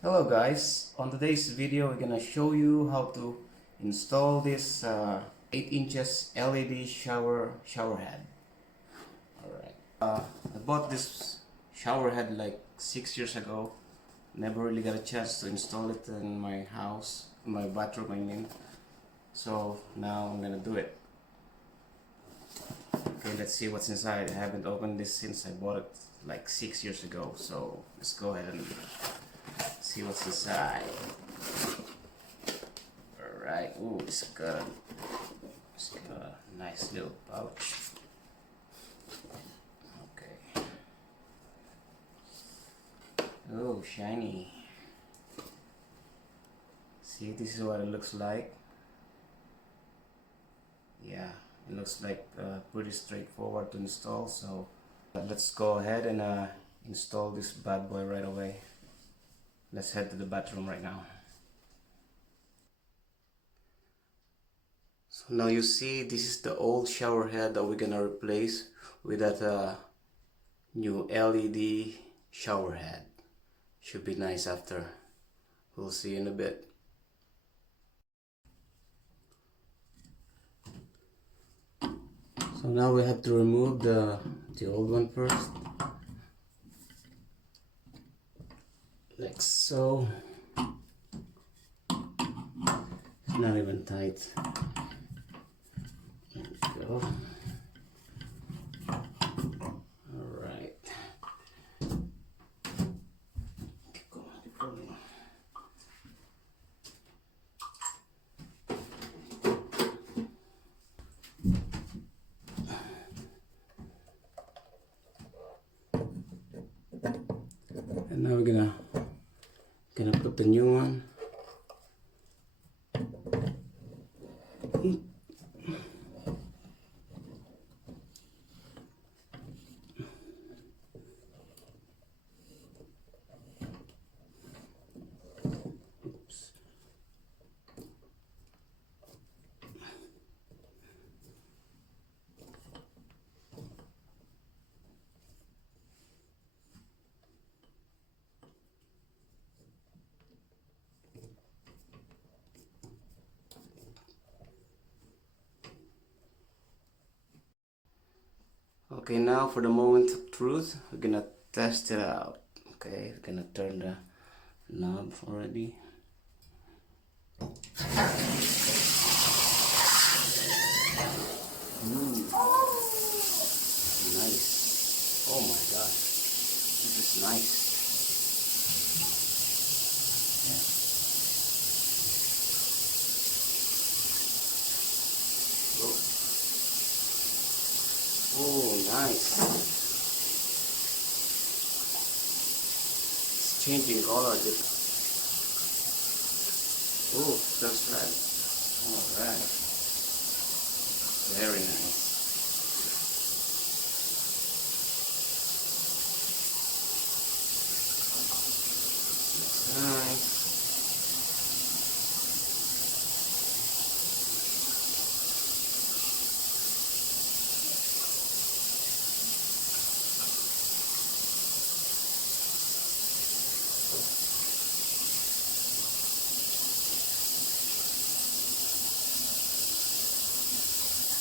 Hello guys, on today's video we're gonna show you how to install this 8 inches LED shower head. Alright, I bought this shower head like 6 years ago. Never really got a chance to install it in my house, in my bathroom I mean. So now I'm gonna do it. Okay, let's see what's inside. I haven't opened this since I bought it like 6 years ago. So let's go ahead and see what's inside. Alright, ooh, it's got a nice little pouch. Okay. Oh, shiny. See, this is what it looks like. Yeah, it looks like pretty straightforward to install. So let's go ahead and install this bad boy right away. Let's head to the bathroom right now. So now you see this is the old shower head that we're gonna replace with that new LED shower head. Should be nice after. We'll see in a bit. So now we have to remove the old one first. Like so. It's not even tight. There we go. Alright. Keep going, keep going. And now we're gonna put the new one. Oops. Okay, now for the moment of truth, we're gonna test it out. Okay, we're gonna turn the knob already. Nice. Oh my gosh, this is nice. Oh, nice. It's changing color. Oh, that's right. Alright. Very nice. Nice.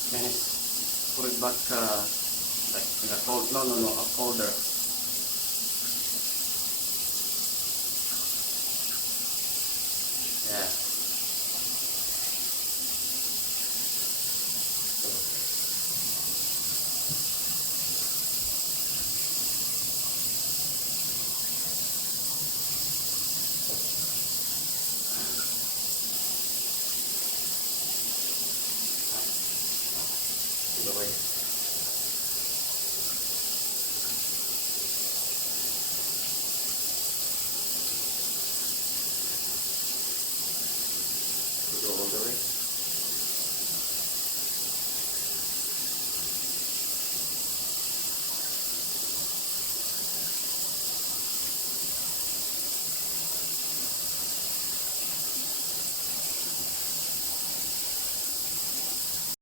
And put it back like in a cold, no, a colder